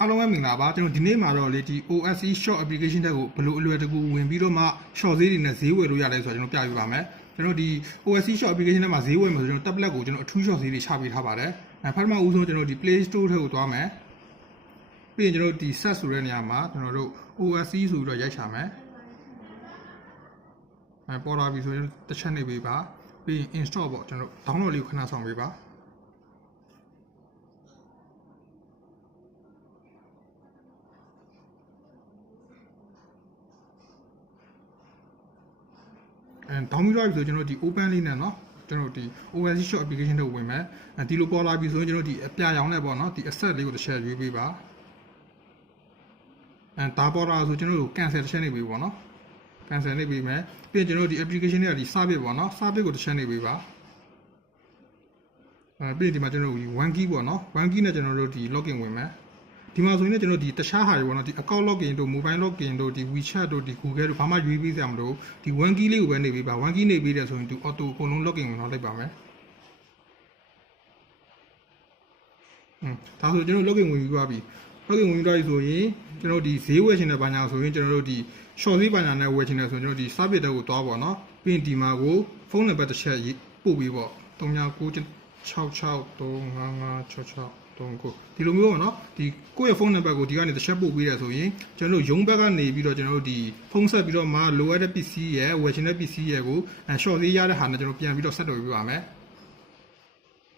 အားလုံးပဲမင်္ဂလာပါကျွန်တော်ဒီနေ့မှာတော့လေဒီ OSE short application တက်ကိုဘယ်လိုအလွယ်တကူဝင်ပြီးတော့မှ short ဈေးတွေနဲ့ဈေးဝယ်လို့ရတယ်ဆိုတော့ကျွန်တော်ပြပြပါမယ်ကျွန်တော်ဒီ OSE short application တက်မှာဈေးဝယ်မှာဆိုကျွန်တော် tablet ကိုကျွန်တော်အထူး short ဈေးတွေချပေးထားပါတယ်ပထမဦးဆုံးကျွန်တော်ဒီ Play Store ထဲကိုသွားမယ်ပြီးရင်ကျွန်တော်ဒီ search ဆိုတဲ့နေရာမှာကျွန်တော်တို့ OSE ဆိုပြီးတော့ရိုက်ချမယ်ပေါ်လာပြီဆိုရင်တစ်ချက်နေပေးပါပြီးရင် install ပေါ့ကျွန်တော် download လေးကိုခဏဆောင်ပေးပါတောင်းပြီးတော့ဆိုကျွန်တော်ဒီ open လေးနဲ့เนาะကျွန်တော်ဒီ OSE short application တွေဝင်မယ်ဒီလိုပေါ်လာပြီဆိုရင်ကျွန်တော်ဒီအပြရောင်နဲ့ပေါ့เนาะဒီ asset လေးကိုတစ်ချက်ရွေးပေးပါဒါပေါ်လာဆိုကျွန်တော်တို့ cancel တစ်ချက်နေပေးပေါ့เนาะ cancel နေပေးမယ်ပြီးရင်ကျွန်တော်ဒီ application တွေကဒီ service ပေါ့เนาะ service ကိုတစ်ချက်နေပေးပါပြီးရင်ဒီမှာကျွန်တော်တို့ one key ပေါ့เนาะ one key နဲ့ကျွန်တော်တို့ဒီ login ဝင်မယ်ဒီမှာဆိုရင်ကျွန်တော်ဒီတခြားဟာတွေပေါ့နော်ဒီ account login တို့ mobile login တို့ဒီ WeChat တို့ဒီ Google တို့ဘာမှရွေးပေးစရာမလိုဒီ one key လေးကိုပဲနေပေးပါ one key နေပေးတယ်ဆိုရင်သူ auto အကုန်လုံး login ဝင်တော့လိုက်ပါမယ်ဒါဆိုကျွန်တော် login ဝင်ပြီးသွားပြီ login ဝင်ပြီးသွားပြီဆိုရင်ကျွန်တော်ဒီဈေးဝယ်ချင်တဲ့ဘာညာဆိုရင်ကျွန်တော်တို့ဒီ short ဈေးဘာညာနဲ့ဝယ်ချင်တယ်ဆိုရင်ကျွန်တော်ဒီ service တက်ကိုသွားပါတော့ပြီးရင်ဒီမှာကို phone number တစ်ချက်ပို့ပြီးပေါ့3996635566ဒီလိုမျိုးပေါ့နော်ဒီကိုယ့်ရဲ့ဖုန်းနံပါတ်ကိုဒီကနေတစ်ချက်ပို့ပေးရဆိုရင်ကျွန်တော်တို့ရုံးဘက်ကနေပြီးတော့ကျွန်တော်တို့ဒီဖုန်းဆက်ပြီးတော့မှလိုအပ်တဲ့ပစ္စည်းရဲ့ဝယ်ချင်တဲ့ပစ္စည်းရဲ့ကို short ဈေးရတဲ့ဟာနဲ့ကျွန်တော်ပြန်ပြီးတော့ဆက်တော်ပြပါမယ်